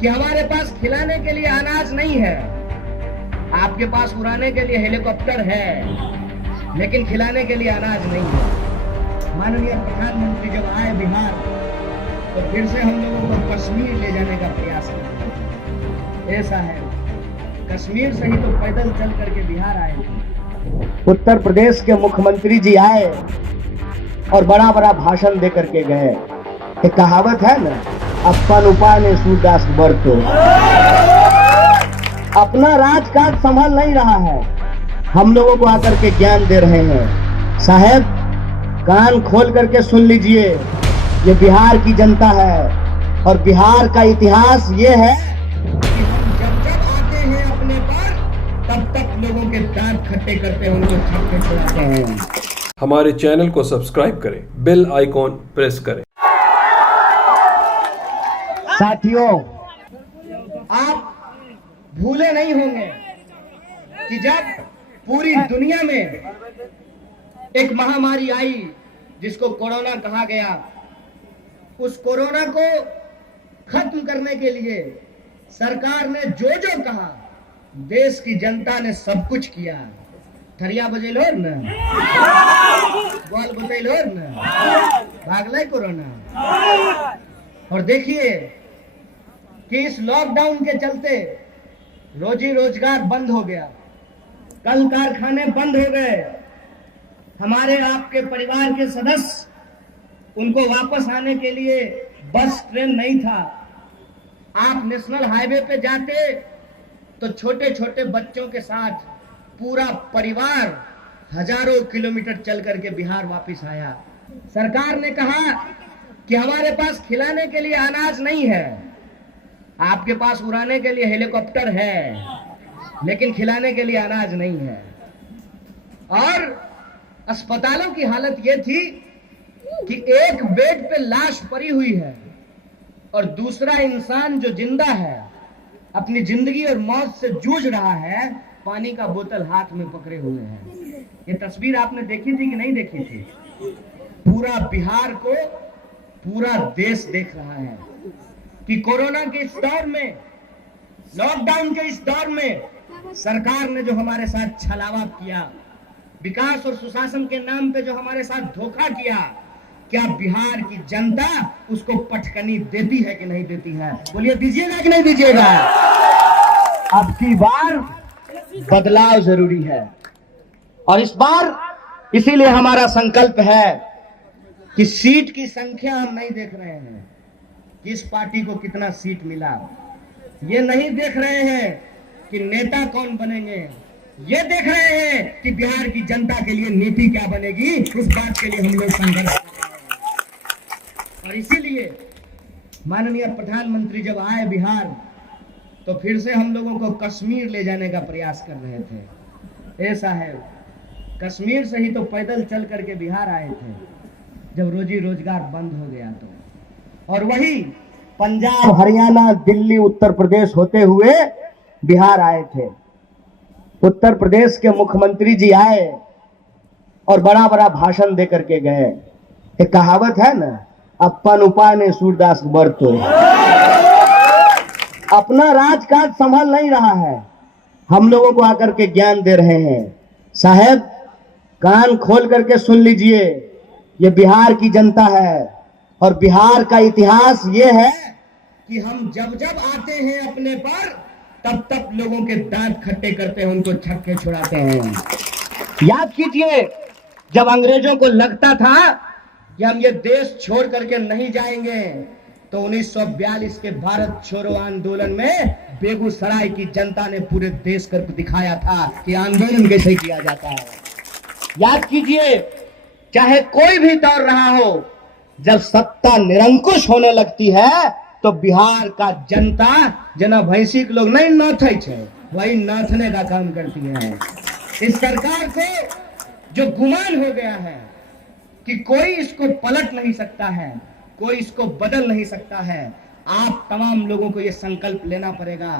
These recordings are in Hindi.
कि हमारे पास खिलाने के लिए अनाज नहीं है, आपके पास उड़ाने के लिए हेलीकॉप्टर है, लेकिन खिलाने के लिए अनाज नहीं है। माननीय प्रधानमंत्री जब आए बिहार, तो फिर से हम लोगों को कश्मीर ले जाने का प्रयास किया। ऐसा है, कश्मीर से ही तो पैदल चल करके बिहार आए थे। उत्तर प्रदेश के मुख्यमंत्री जी आए और बड़ा बड़ा भाषण दे करके गए। एक कहावत है ना, अपन उपाय ने सूरदास बरतो। अपना राजकाज संभाल नहीं रहा है, हम लोगों को आकर के ज्ञान दे रहे हैं। साहब, कान खोल करके सुन लीजिए, ये बिहार की जनता है और बिहार का इतिहास ये है कि हम जब जब आते हैं अपने पर, तब तक लोगों के दांत खट्टे करते हैं, उनको छक्के छुड़ाते हैं। हमारे चैनल को सब्सक्राइब करें, बेल आइकॉन प्रेस करें। साथियों, आप भूले नहीं होंगे कि जब पूरी दुनिया में एक महामारी आई जिसको कोरोना कहा गया, उस कोरोना को खत्म करने के लिए सरकार ने जो जो कहा, देश की जनता ने सब कुछ किया। थरिया बजेलो न, बॉल बजेलो न, भागले कोरोना। और देखिए कि इस लॉकडाउन के चलते रोजी रोजगार बंद हो गया, कल कारखाने बंद हो गए। हमारे आपके परिवार के सदस्य, उनको वापस आने के लिए बस ट्रेन नहीं था। आप नेशनल हाईवे पे जाते तो छोटे छोटे बच्चों के साथ पूरा परिवार हजारों किलोमीटर चल करके बिहार वापस आया। सरकार ने कहा कि हमारे पास खिलाने के लिए अनाज नहीं है, आपके पास उड़ाने के लिए हेलीकॉप्टर है, लेकिन खिलाने के लिए अनाज नहीं है। और अस्पतालों की हालत यह थी कि एक बेड पे लाश पड़ी हुई है और दूसरा इंसान जो जिंदा है, अपनी जिंदगी और मौत से जूझ रहा है, पानी का बोतल हाथ में पकड़े हुए हैं। ये तस्वीर आपने देखी थी कि नहीं देखी थी? पूरा बिहार को पूरा देश देख रहा है कि कोरोना के इस दौर में, लॉकडाउन के इस दौर में सरकार ने जो हमारे साथ छलावा किया, विकास और सुशासन के नाम पे जो हमारे साथ धोखा किया, क्या बिहार की जनता उसको पटकनी देती है कि नहीं देती है? बोलिए, दीजिएगा कि नहीं दीजिएगा? अब की बार बदलाव जरूरी है और इस बार इसीलिए हमारा संकल्प है कि सीट की संख्या हम नहीं देख रहे हैं, किस पार्टी को कितना सीट मिला, ये नहीं देख रहे हैं कि नेता कौन बनेंगे, ये देख रहे हैं कि बिहार की जनता के लिए नीति क्या बनेगी। उस बात के लिए हम लोग संघर्ष कर रहे हैं। और इसीलिए माननीय प्रधानमंत्री जब आए बिहार, तो फिर से हम लोगों को कश्मीर ले जाने का प्रयास कर रहे थे। ऐसा है, कश्मीर से ही तो पैदल चल करके बिहार आए थे जब रोजी रोजगार बंद हो गया तो। और वही पंजाब, हरियाणा, दिल्ली, उत्तर प्रदेश होते हुए बिहार आए थे। उत्तर प्रदेश के मुख्यमंत्री जी आए और बड़ा बड़ा भाषण दे करके गए। एक कहावत है ना, अपन उपाय ने सूरदास बरतो। अपना राजकाज संभाल नहीं रहा है, हम लोगों को आकर के ज्ञान दे रहे हैं। साहब, कान खोल करके सुन लीजिए, ये बिहार की जनता है और बिहार का इतिहास ये है कि हम जब जब आते हैं अपने पर, तब तक लोगों के दांत खट्टे करते हैं, उनको छक्के छुड़ाते हैं। याद कीजिए, जब अंग्रेजों को लगता था कि हम ये देश छोड़ करके नहीं जाएंगे, तो 1942 के भारत छोड़ो आंदोलन में बेगूसराय की जनता ने पूरे देश कर दिखाया था कि आंदोलन कैसे किया जाता है। याद कीजिए, चाहे कोई भी दौर रहा हो, जब सत्ता निरंकुश होने लगती है तो बिहार का जनता जना भैंसी के लोग नहीं नाथे छे, वही नाथने का काम करती है। इस सरकार को जो गुमान हो गया है कि कोई इसको पलट नहीं सकता है, कोई इसको बदल नहीं सकता है, आप तमाम लोगों को यह संकल्प लेना पड़ेगा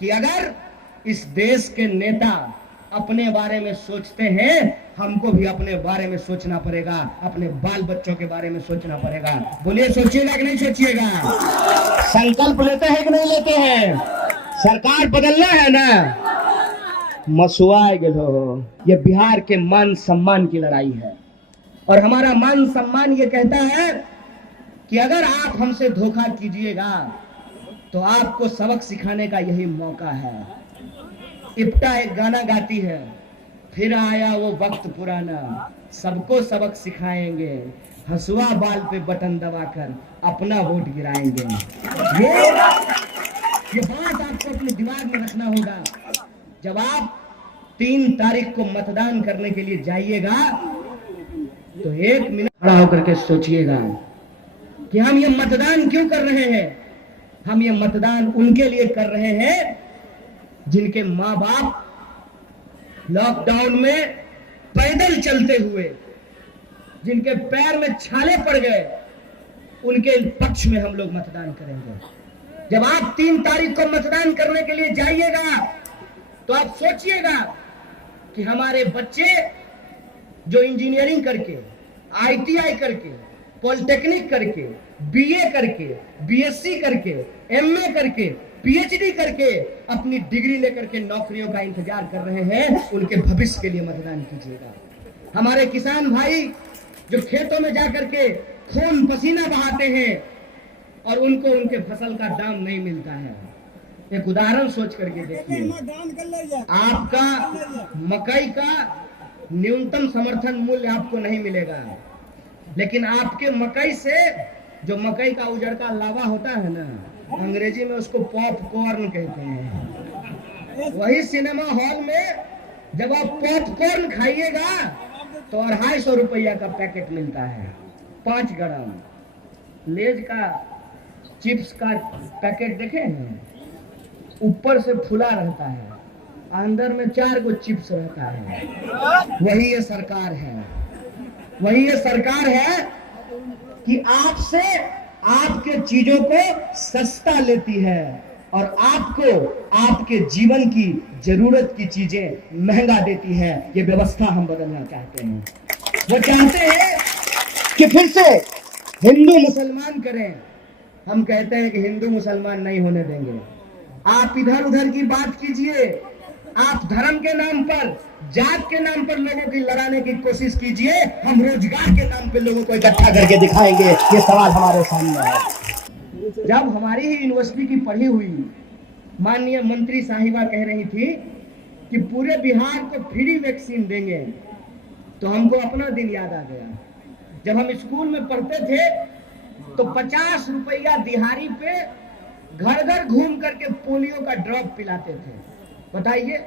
कि अगर इस देश के नेता अपने बारे में सोचते हैं, हमको भी अपने बारे में सोचना पड़ेगा, अपने बाल बच्चों के बारे में सोचना पड़ेगा। बोलिए, सोचिएगा कि नहीं सोचिएगा? संकल्प लेते हैं कि नहीं लेते हैं? सरकार बदलना है ना, मसुआए गेलो। ये बिहार के मान सम्मान की लड़ाई है और हमारा मान सम्मान ये कहता है कि अगर आप हमसे धोखा कीजिएगा तो आपको सबक सिखाने का यही मौका है। इप्टा एक गाना गाती है, फिर आया वो वक्त पुराना, सबको सबक सिखाएंगे, हंसुआ बाल पे बटन दबाकर अपना वोट गिराएंगे। ये बात आपको अपने दिमाग में रखना होगा। जब आप 3 तारीख को मतदान करने के लिए जाइएगा तो 1 मिनट खड़ा होकर के सोचिएगा कि हम ये मतदान क्यों कर रहे हैं। हम ये मतदान उनके लिए कर रहे हैं जिनके माँ बाप लॉकडाउन में पैदल चलते हुए, जिनके पैर में छाले पड़ गए, उनके पक्ष में हम लोग मतदान करेंगे। जब आप 3 तारीख को मतदान करने के लिए जाइएगा तो आप सोचिएगा कि हमारे बच्चे जो इंजीनियरिंग करके, ITI करके, पॉलिटेक्निक करके, BA करके, BSc करके, MA करके, PhD करके अपनी डिग्री लेकर के नौकरियों का इंतजार कर रहे हैं, उनके भविष्य के लिए मतदान कीजिएगा। हमारे किसान भाई जो खेतों में जाकर के खून पसीना बहाते हैं और उनको उनके फसल का दाम नहीं मिलता है। एक उदाहरण सोच करके देखिए, आपका मकई का न्यूनतम समर्थन मूल्य आपको नहीं मिलेगा, लेकिन आपके मकई से जो मकई का उजड़का लावा होता है ना, अंग्रेजी में उसको पॉपकॉर्न कहते हैं। वही सिनेमा हॉल में जब आप पॉपकॉर्न खाइएगा तो 250 रुपया का पैकेट मिलता है, 5 ग्राम। लेज का चिप्स का पैकेट देखे हैं, ऊपर से फुला रहता है, अंदर में 4 गो चिप्स रहता है। वही ये सरकार है, वही ये सरकार है कि आपसे आपके चीजों को सस्ता लेती है और आपको आपके जीवन की जरूरत की चीजें महंगा देती है। ये व्यवस्था हम बदलना चाहते हैं। वो चाहते हैं कि फिर से हिंदू मुसलमान करें। हम कहते हैं कि हिंदू मुसलमान नहीं होने देंगे। आप इधर उधर की बात कीजिए, आप धर्म के नाम पर, जात के नाम पर लोगों की लड़ाने की कोशिश कीजिए, हम रोजगार के नाम पे लोगों को इकट्ठा करके दिखाएंगे। ये सवाल हमारे सामने है। जब हमारी ही यूनिवर्सिटी की पढ़ी हुई माननीय मंत्री साहिबा कह रही थी कि पूरे बिहार को फ्री वैक्सीन देंगे, तो हमको अपना दिन याद आ गया। जब हम स्कूल में पढ़ते थे तो 50 रुपया दिहाड़ी पे घर घर घूम करके पोलियो का ड्रॉप पिलाते थे। बताइए,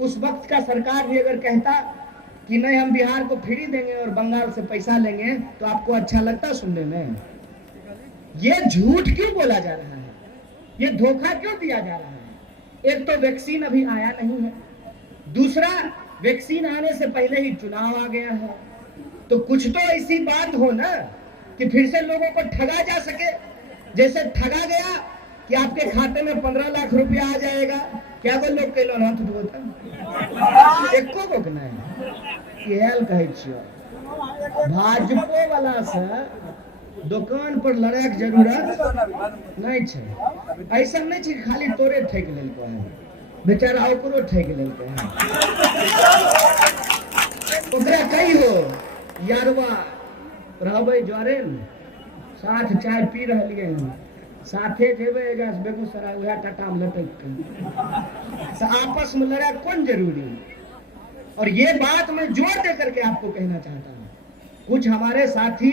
उस वक्त का सरकार भी अगर कहता कि नहीं हम बिहार को फ्री देंगे और बंगाल से पैसा लेंगे, तो आपको अच्छा लगता सुनने में? ये झूठ क्यों बोला जा रहा है? ये धोखा क्यों दिया जा रहा है? एक तो वैक्सीन अभी आया नहीं है, दूसरा वैक्सीन आने से पहले ही चुनाव आ गया है। तो कुछ तो ऐसी बात हो ना कि फिर से लोगों को ठगा जा सके। जैसे ठगा गया कि आपके खाते में 15 लाख रुपया आ जाएगा। क्या बोल लोग के लोन हाथ उठबोता एको को के नहीं केहल कहै छियो। भाजपा वाला से दुकान पर लड़ाई के जरूरत नहीं छै। ऐसा नहीं छै खाली तोरे ठेक लेलको है, बेचारा ओकरो ठेक लेलको है। ओकरा कही हो यारवा रहबै ज्वारे साथ चाय पी रहलिए हैं, साथे जेबे बेगूसराय उहे टाटा में लटक के, तो आपस में लड़ा कौन जरूरी? और ये बात मैं जोर दे करके आपको कहना चाहता हूँ, कुछ हमारे साथी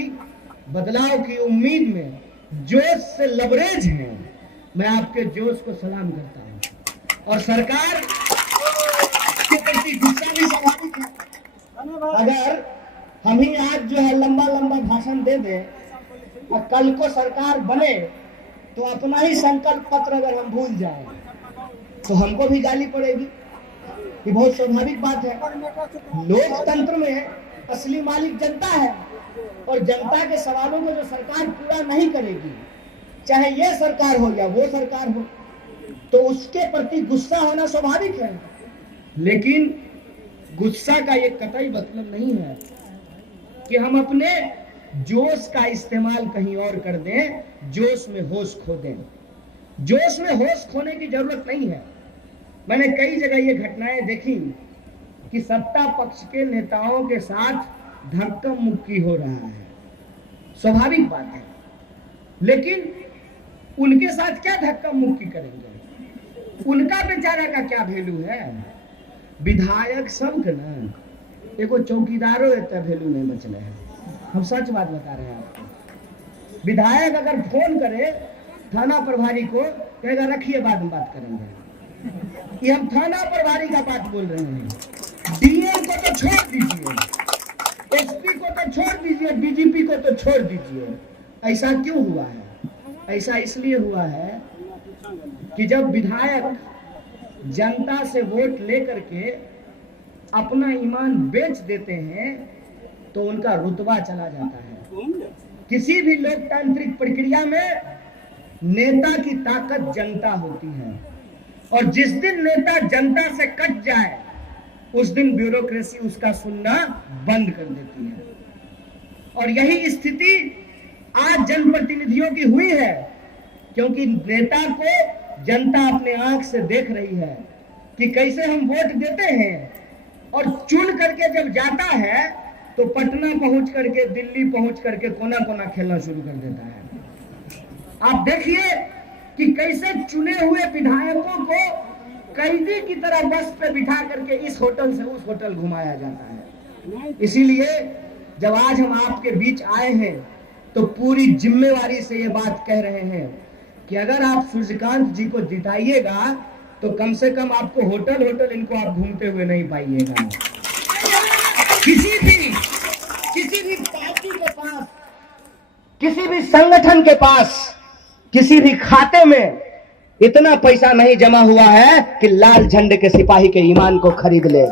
बदलाव की उम्मीद में जोश से लबरेज हैं। मैं आपके जोश को सलाम करता हूँ और सरकार के प्रति गुस्सा भी स्वाभाविक है। अगर हम ही आज जो है लंबा लंबा भाषण दे दें और कल को सरकार बने तो अपना ही संकल्प पत्र अगर हम भूल जाए तो हमको भी गाली पड़ेगी। ये बहुत स्वाभाविक बात है। लोकतंत्र में असली मालिक जनता है और जनता के सवालों को जो सरकार पूरा नहीं करेगी, चाहे ये सरकार हो या वो सरकार हो, तो उसके प्रति गुस्सा होना स्वाभाविक है। लेकिन गुस्सा का ये कतई मतलब नहीं है कि हम अपने जोश का इस्तेमाल कहीं और कर दें, जोश में होश खो दें। जोश में होश खोने की जरूरत नहीं है। मैंने कई जगह ये घटनाएं देखी कि सत्ता पक्ष के नेताओं के साथ धक्का मुक्की हो रहा है, स्वाभाविक बात है, लेकिन उनके साथ क्या धक्का मुक्की करेंगे? उनका बेचारा का क्या वैल्यू है? विधायक सब के ना एगो चौकीदारों इतना वैल्यू नहीं बचले है। हम सच बात बता रहे हैं आपको। विधायक अगर फोन करे थाना प्रभारी को, कहेगा रखिए बाद में बात करेंगे। ये हम थाना प्रभारी का बात बोल रहे हैं। डीएम को तो छोड़ दीजिए, एसपी को तो छोड़ दीजिए, डीजीपी को तो छोड़ दीजिए। ऐसा क्यों हुआ है? ऐसा इसलिए हुआ है कि जब विधायक जनता से वोट लेकर के अपना ईमान बेच देते हैं तो उनका रुतबा चला जाता है। किसी भी लोकतांत्रिक प्रक्रिया में नेता की ताकत जनता होती है, और जिस दिन नेता जनता से कट जाए उस दिन ब्यूरोक्रेसी उसका सुनना बंद कर देती है। और यही स्थिति आज जनप्रतिनिधियों की हुई है, क्योंकि नेता को जनता अपने आंख से देख रही है कि कैसे हम वोट देते हैं, और चुन करके जब जाता है तो पटना पहुंच करके, दिल्ली पहुंच करके कोना कोना खेलना शुरू कर देता है। आप देखिए कि कैसे चुने हुए विधायकों को कैदी की तरह बस पे बिठा करके इस होटल से उस होटल घुमाया जाता है। इसीलिए जब आज हम आपके बीच आए हैं तो पूरी जिम्मेवारी से ये बात कह रहे हैं कि अगर आप सूर्यकांत जी को जिताइएगा तो कम से कम आपको होटल होटल इनको आप घूमते हुए नहीं पाइएगा। किसी भी पार्टी के पास, किसी भी संगठन के पास, किसी भी खाते में इतना पैसा नहीं जमा हुआ है कि लाल झंडे के सिपाही के ईमान को खरीद ले।